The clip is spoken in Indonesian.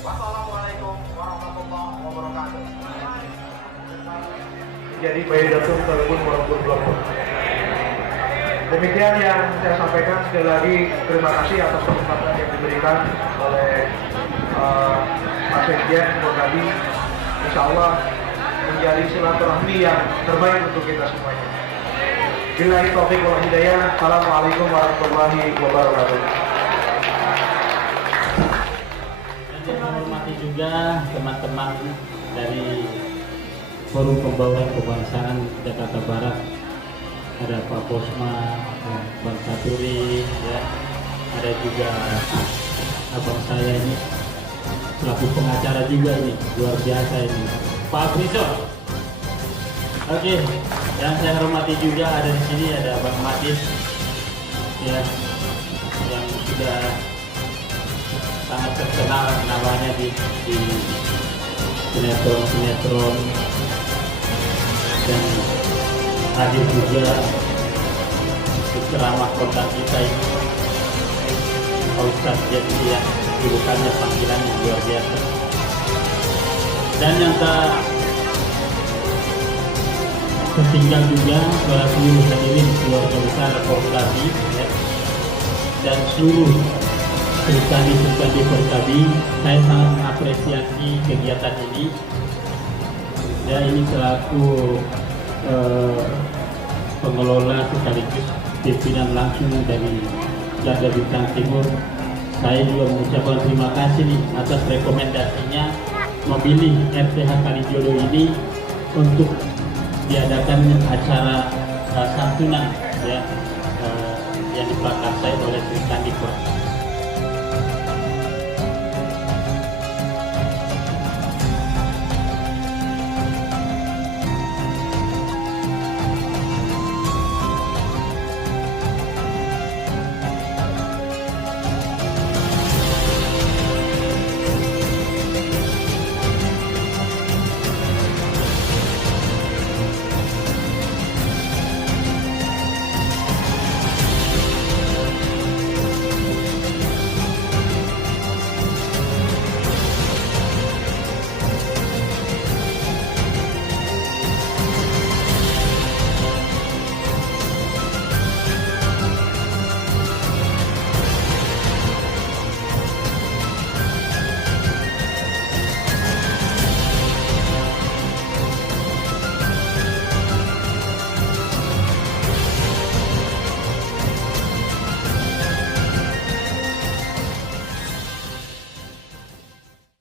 Wassalamualaikum warahmatullahi wabarakatuh. Jadi Baydatum Talibun Walaupun. Demikian yang saya sampaikan. Sekali lagi terima kasih atas kesempatan yang diberikan oleh Pak Sekjen tadi. Insya Allah menjadi silaturahmi yang terbaik untuk kita semuanya. Billahi taufiq wal hidayah. Assalamualaikum warahmatullahi wabarakatuh. Dan saya hormati juga teman-teman dari Forum Pembauran Kebangsaan Jakarta Barat. Ada Pak Posma, Bang Saturi, ya. Ada juga abang saya ini selaku pengacara juga ini, luar biasa ini, Pak Kriso. Oke, yang saya hormati juga ada di sini ada Bang Matis, ya, yang sudah sangat terkenal namanya di sinetron dan hadir juga di ceramah kota kita ini Pak Ustadz jadi ya julukannya panggilan yang luar biasa. Dan yang tak tertinggal juga para seluruh hadirin keluarga besar Forkabi, ya, dan seluruh Serikandi Forkabi, saya sangat mengapresiasi kegiatan ini. Ya, ini selaku pengelola sekaligus pimpinan langsung dari Garda Bintang Timur, saya juga mengucapkan terima kasih nih atas rekomendasinya memilih RTH Kalijodo ini untuk diadakan acara santunan, ya, yang diprakarsai oleh Serikandi Forkabi.